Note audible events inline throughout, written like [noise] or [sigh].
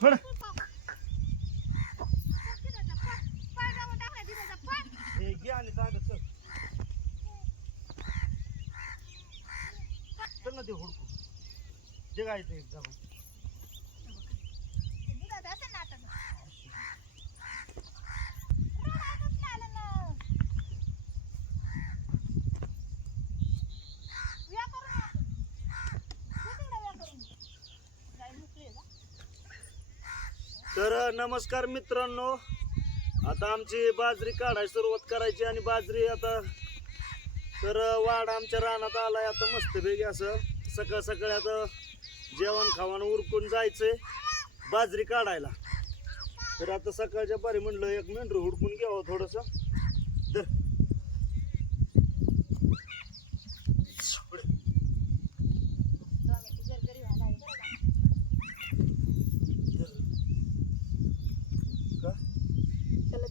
पळ. हे घे आणि सांगत चल चल ना ते हुडकू जे काय ते जाऊ तर नमस्कार मित्रांनो. आता आमची बाजरी काढायला सुरुवात करायची आणि बाजरी आता तर वाड आमच्या रानात आलाय. आता मस्तपैकी असं सकाळ सकाळी आता जेवण खावण उरकून जायचंय बाजरी काढायला. तर आता सकाळच्या पारी म्हणलं एक मेंढरू हुडकून घ्यावं थोडंसं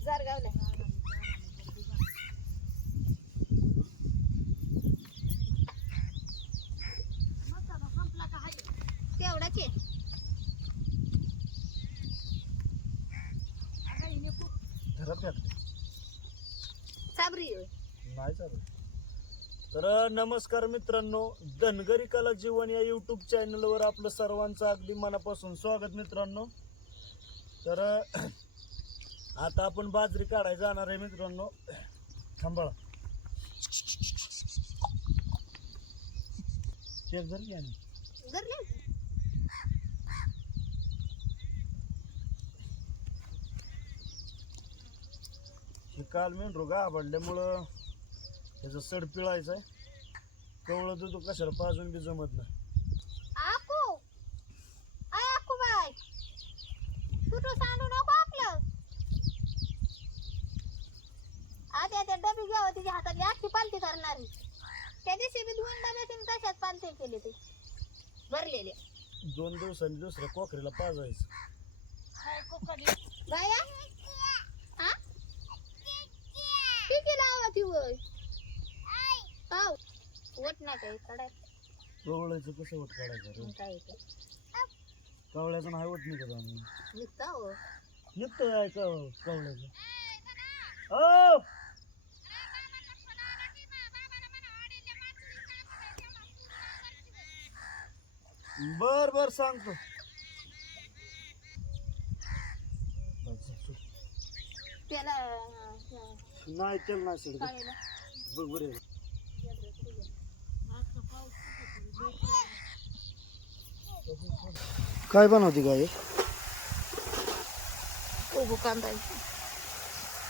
जार गावल्या तेवढाच आहे साबरी होय. नाही चालू तर नमस्कार मित्रांनो धनगरी कला जीवन या युट्यूब चॅनलवर आपलं सर्वांचं अगदी मनापासून स्वागत मित्रांनो. तर आता आपण बाजरी काढायला जाणार आहे मित्रांनो. थांबाळा. चेक. धरले हे काल मेंढरू त्याचं सड पिळायचं आहे कवळं तर तो कशाला पाजून बी जमत नाही. आकू! आय आकू बाय तू तो सांडू नको आपलं? त्या डबी घ्यावं तिच्या हातातली पालती करणारी. त्या दिवशी मी दोन डबे तिने तशाच पालते केले ते? भरलेले. दोन दिवसांनी दुसऱ्या कोकरीला पाजायचं बाया? हा? किती लावा ती वय? वट ना काही कवळायचं कसं वट काढायचं रे? काय ते? कवळ्याचं नाही वट निघत आम्ही. निघता हो निघतो आहे कव कवळ्याचं हो बर बर सांगतो. त्याला अं, नाही चल नाही सर बघ बरे. काय बनवते काय कांदा.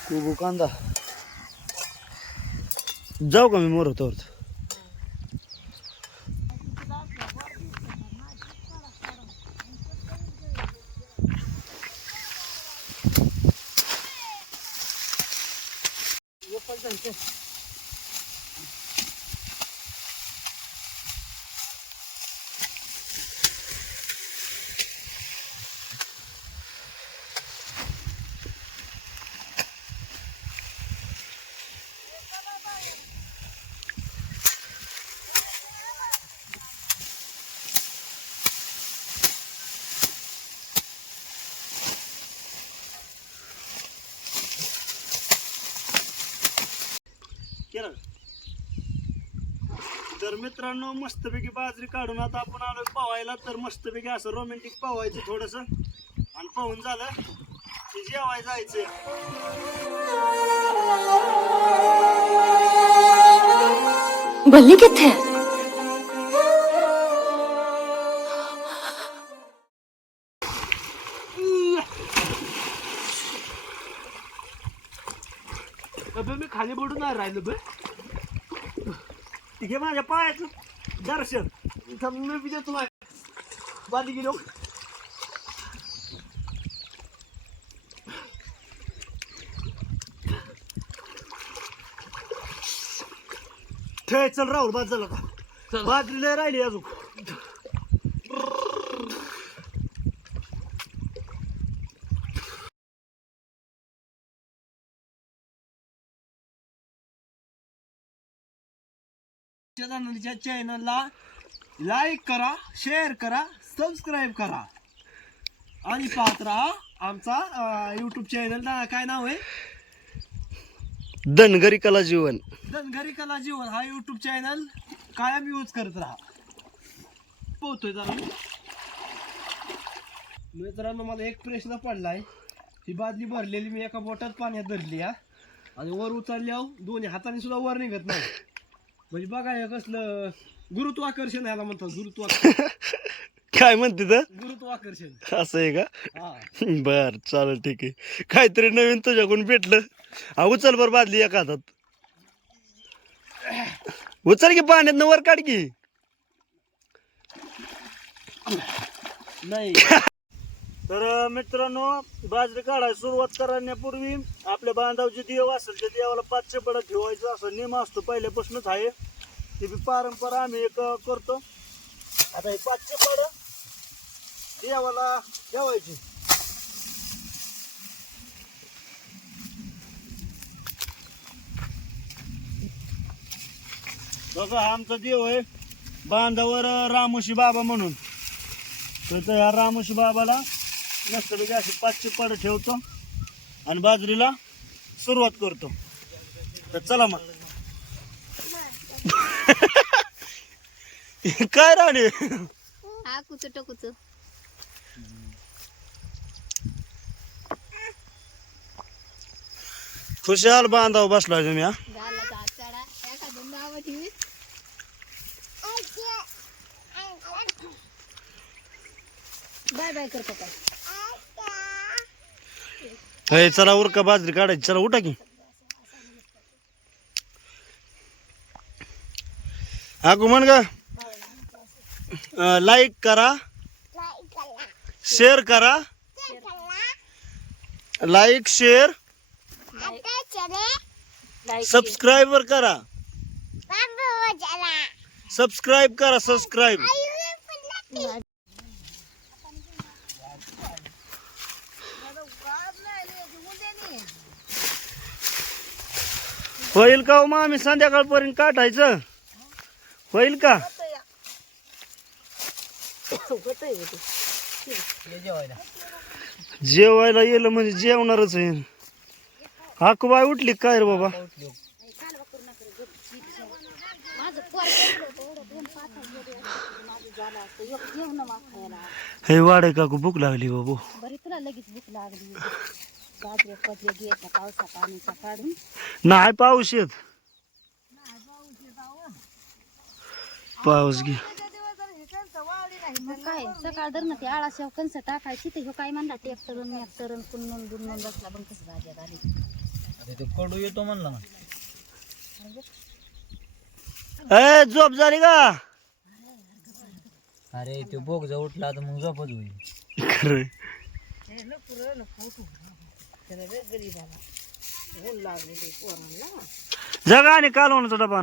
कुबू कांदा. जाऊ का मी मोरतो केलं. तर मित्रांनो मस्तपैकी बाजरी काढून आता आपण आलो पवायला. तर मस्तपैकी असं रोमॅन्टिक पवायचं थोडंसं. आणि पाहून झालं की जेवाय जायचं. भल्ली किती ਹੈ मी खाली पडून नाही राहिलो बे. ठीक आहे माझ्या पायाचं दर्शन. मी बी देतो बाधी गेलो. ठेळ चल राहुल बाद झाला का? बाजरी लय राहिली अजून. चॅनलला लाईक करा शेअर करा सबस्क्राईब करा. आणि पाहत राहा आमचा युट्यूब चॅनल ना काय नाव आहे? धनगरी कला जीवन. धनगरी कला जीवन. हा युट्यूब चॅनल कायम यूज करत राहा. पोहतोय जरा मी. मित्रांनो मला एक प्रश्न पडलाय. ही बादली भरलेली मी एका बोटात पाण्यात धरली हा. आणि वर उचलल्यावर दोन्ही हाताने सुद्धा वर निघत नाही. म्हणजे बघा हे कसलं गुरुत्वाकर्षण याला म्हणतात गुरुत्वाकर्षण. [laughs] काय म्हणते तर? गुरुत्वाकर्षण. असं आहे का? हा. बर चालेल ठीक आहे. काहीतरी नवीन तुझ्याकडून भेटलं. हा उचल बर बादली एका हातात. उचल की पाण्यात वर काढ की. नाही. [laughs] तर मित्रांनो बाजरी काढायला सुरुवात करण्यापूर्वी आपल्या बांधावचे देव असेल त्या देवाला पाचशे चपडा ठेवायचं असं नियम असतो. पहिल्यापासूनच आहे. ते बी पारंपरा आम्ही एक करतो. आता हे पाचशे पड देवाला ठेवायची. जसं हा आमचा देव आहे बांधावर रामोशी बाबा म्हणून. तर त्या रामोशी बाबाला मस्तपैकी असे पाचशे पाड ठेवतो आणि बाजरीला सुरुवात करतो. तर चला मग. [laughs] काय राणे? हा कुच टकुच खुशाल बांधाव बसलाय तुम्ही हा. बाय बाय करतो काय? हे चला उरका बाजरी काढायची चला उठा की. हाकू म्हण का लाईक करा. शेअर करा. लाईक शेअर सबस्क्राईबर करा. सबस्क्राईब करा सबस्क्राईब होईल का हो मग आम्ही संध्याकाळपर्यंत काटायचं होईल का? जेवायला येलं म्हणजे जेवणारच आहे. हाकूबाई उठली काय रे बाबा? हे वाडे काकू भूक लागली बाबू. बरी तुला लगेच भूक लागली. गाजरे पदरे घ्यायचा पावसा पाण्याचा काढून. नाही पाऊस येत. पाऊस घे. मग काय सकाळ धर ना ते आळा शेव कंस टाकायची ते ह्यो काय म्हणला ट्रॅक्टर मॅक्टर कुन्नून बुन्नून बसला पण कसं ते कडू येतो म्हणला ए झोप झाली का? अरे ते बोग जर उठला तर मग झोपच होईल. खरं. जगा आणि कालवणाचा डबा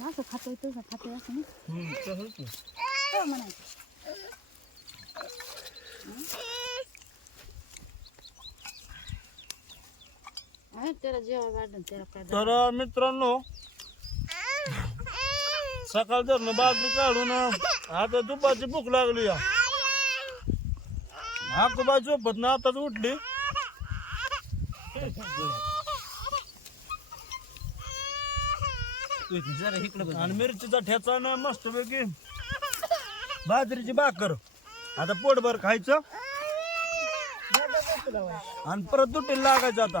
असं खातोय तसं खातोय असं नाही. म्हणायचं? आहे त्याला जेव्हा वाढलं त्याला काय तर मित्रांनो सकाळ धरणं बाजरी काढून आता दुपारची भूक लागली या. हाकूबाई झोपत ना आताच उठली. आणि मिरचीचा ठेचा ना मस्त पैकी बाजरीची भाकर. आता पोटभर खायचं. आणि परत दुटीला लागायचं आता.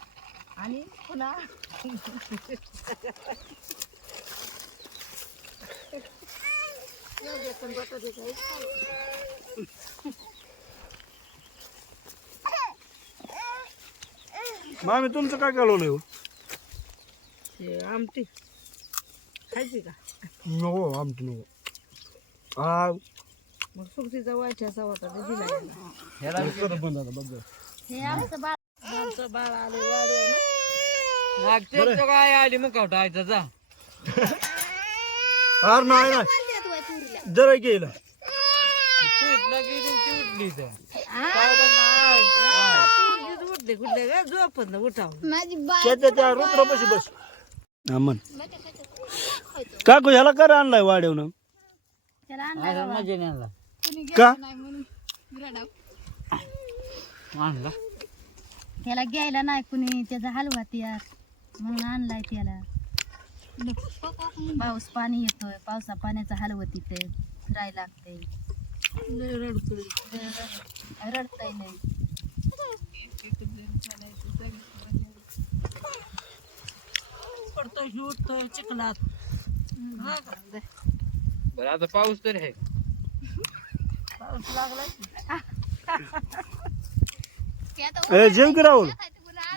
आणि पुन्हा मामी तुमचं काय कालवलंय हो आमटी खायची का नको आमटी नको हा मग सुकटीचा वायच्या असा होता ते दिला बंद आता बघ हे आमचं बाळ आमचं बाळ आले वाड्यावर काय आली मग कावटा जा. अरे नाही नाही. जरा गेला. उठले कुठले का झोपत उठाव. माझी बाळ त्या त्या- त्या रुद्रापाशी बस. म्हण. काकू ह्याला करा आणलाय वाढवणं. त्याला आणला. बाबा. का? त्याला घ्यायला नाही कुणी त्याचा हलवा तयार. म्हणून आणलाय त्याला. पाऊस पाणी येतोय पावसा पाण्याचा हलवं तिथे फिरायला लागतंय. रडतय. नाही पडतोय उठतोय चिखलात. हा का? बरं आता पाऊस तर आहे. पाऊस लागला जेव की राहुल. [laughs]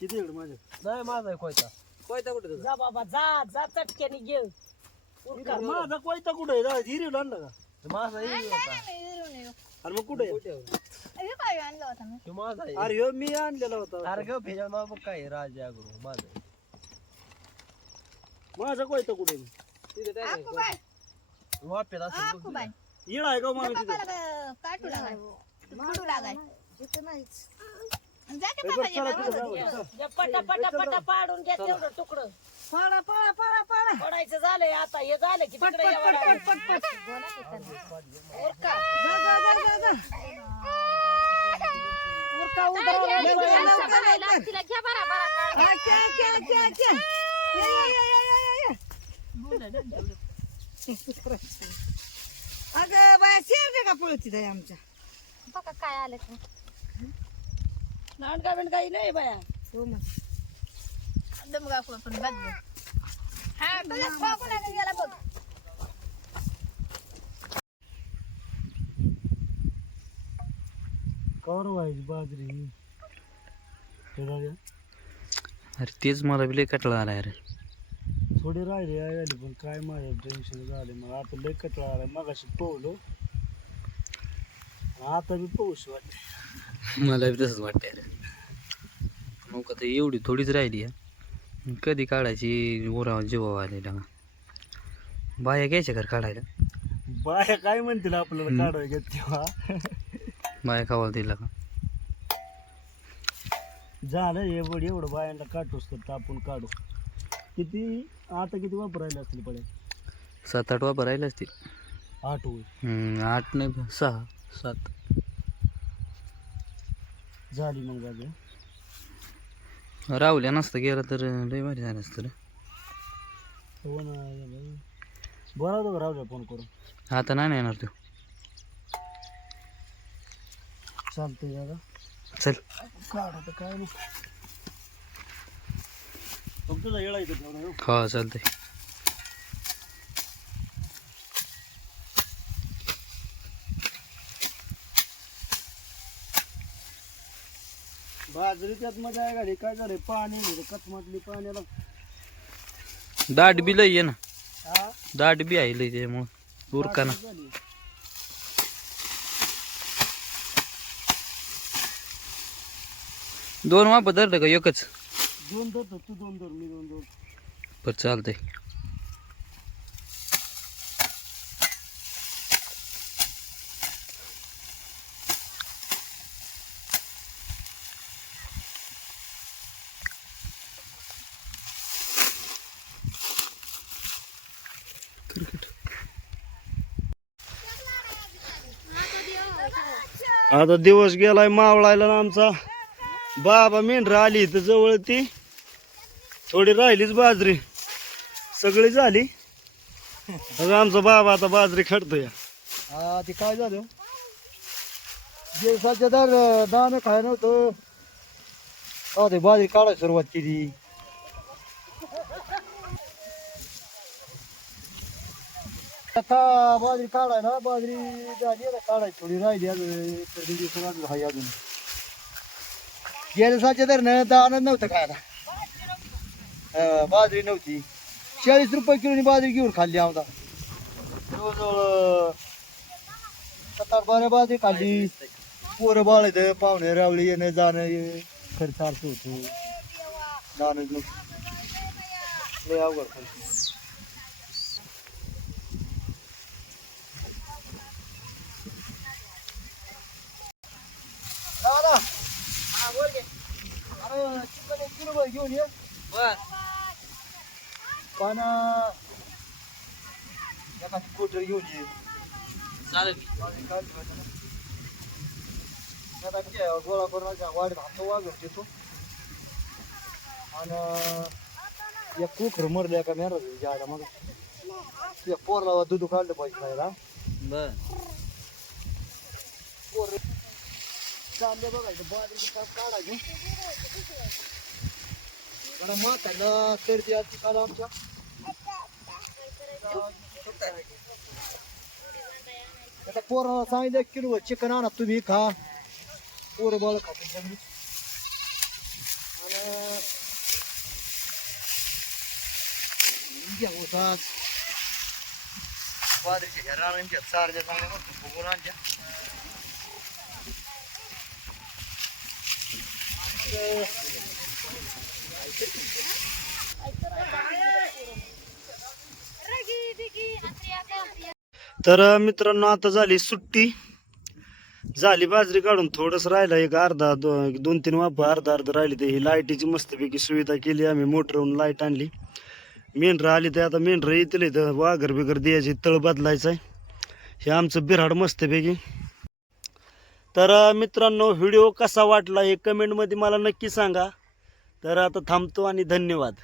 किती इकडे माझ्या नाही माझा आहे कोयता. कोयता कुठे तुझा? जा बाबा जा जा चटक्याने घे. इकडे माझा कोयता कुठे आहे? दा- हिरीवर आणला का? माझा होता अरे मग कुठे आहे? तो माझा आहे. अरे ह्यो मी आणलेला होता. अरे ग भेजा बघ काय राजा गुरु माझा आहे. माझा कोयता कुठे आहे? वाप्यात असेल बघ आहे का मामी तिथे? ए, बरं, चला तिथे जाऊ. जा पटा पटा पटा पाडून घ्या तेवढं तुकडं पाडा पाडा पाडा पाडा पडायचं झालंय आता हे झालं की तिकडे या वाड्यावर. उरका. जा, जा, जा, जा, जा. उरका, उधळा, उधळा. तिला घ्या बरा बरा काढ. क्या, क्या, क्या, क्या. या, या, या, या, या, या. अगं बाया शेरले का पळती आमच्या बघा काय आलं ते. नांडगा बिंडगाई नाही बाया हो मग दमगा पण बघ बघ. हा तुझ्या खोकल्याने गेला बघ कवर व्हायची बाजरी हे राजा, अरे तेच मला बी लय कटळा आला अरे थोडी राहिली आहे आली पण काय माझ्या टेन्शन झाले मला आता लय कटळा आलाय मगाशी पोहलो आता बी पोहूशी वाटते मला बी तसंच वाटतंय अरे मग आता एवढी थोडीच राहिली आहे. कधी काढायची ओरावर जीवा आलेला बाया घ्यायच्या घर काढायला? बाया काय म्हणतील आपल्याला काढाय घेत तेव्हा? बाया खावाला दिला का? झालं बड एवढं बायांना काढतोस तर आपण काढू. किती आता किती वापरायला असतील पडे सात आठ वापर राहिले असतील. आठ होईल. आठ नाही सहा सात. झाली मग बाजू. राहुल्या नसतं गेलं तर लय भारी झालं असतं रे. हो ना होतं का राहू द्या फोन करून? आता नाही ना येणार तो चालतंय दादा. चल. काढ काय मग तुझा येळा हो. हा चालतंय. बाजरी त्यात मध्ये आहे गाडी काय झालं पाणी कचमाटली पाण्याला. दाट बी लय आहे ना. हा? दाट बी आहे लय त्यामुळं उरकाना झाली. दोन वापर धरलं का एकच? दोन धरतो तू दोन धर मी दोन धर बरं चालतंय. क्रिकेट आता दिवस गेलाय मावळायला आमचा. बाबा मेंढरा आली तर जवळ ती. थोडी राहिलीच बाजरी. सगळी झाली. बघा आमचा बाबा आता बाजरी खडतोय हा काय झालं? दिवसाच्या दर दाणं खाय नव्हतं. ते बाजरी काढायला सुरुवात केली. आता बाजरी काढाय ना बाजरी झाली आता काढायची थोडी राहिली अजून एक दीड दिवस अजून हाय अजून. गेल्या साच्या तर दाणं नव्हतं खायला हा, बाजरी नव्हती. चाळीस रुपये किलोनी बाजरी घेऊन खाल्ली आमदा जवळजवळ सात आठ बारा बाजरी खाल्ली. पोरं बाळत पाहुणे रावळी येणं जाणं हे खर्च अर्थ होतो. जाणं नव्हतं. लय अवघड खर्च दादा, हा, वर घे. अरे, एक भर घेऊन ये. पण एका स्कूटर घेऊन ये. आता काय गोळा करून अशा वाढीत हात येतो. आणि एक कुकर मरले एका मेरा जायला मग त्या पोरला दूध काढलं पाहिजे खायला. बर. पोर चालले बघायचं बाजरीचं काम काढायचं जरा म्हातारला सर्दी आलती काल आमच्या. आता पोराला सांगितलं किलो चिकन आणा तुम्ही खा. पोरं बाळ खा सगळी घ्या ऊसात बाजरीच्या ह्या रानांच्या चारच्या चांगल्या आणच्या तर मित्रांनो आता झाली सुट्टी. झाली बाजरी काढून थोडंसं राहिलं एक अर्धा दो दोन तीन वाफ अर्धा अर्धा राहिली ते. ही लाईटीची मस्तपैकी सुविधा केली आम्ही मोटरवरून लाइट आणली. मेंढरं आली ते आता मेंढरं येतील इथं वाघर बिगर द्यायची तळ बदलायचं आहे. हे आमचं बिराड मस्तपैकी. तर मित्रांनो व्हिडिओ कसा वाटला हे कमेंटमध्ये मला नक्की सांगा. तर आता थांबतो आणि धन्यवाद.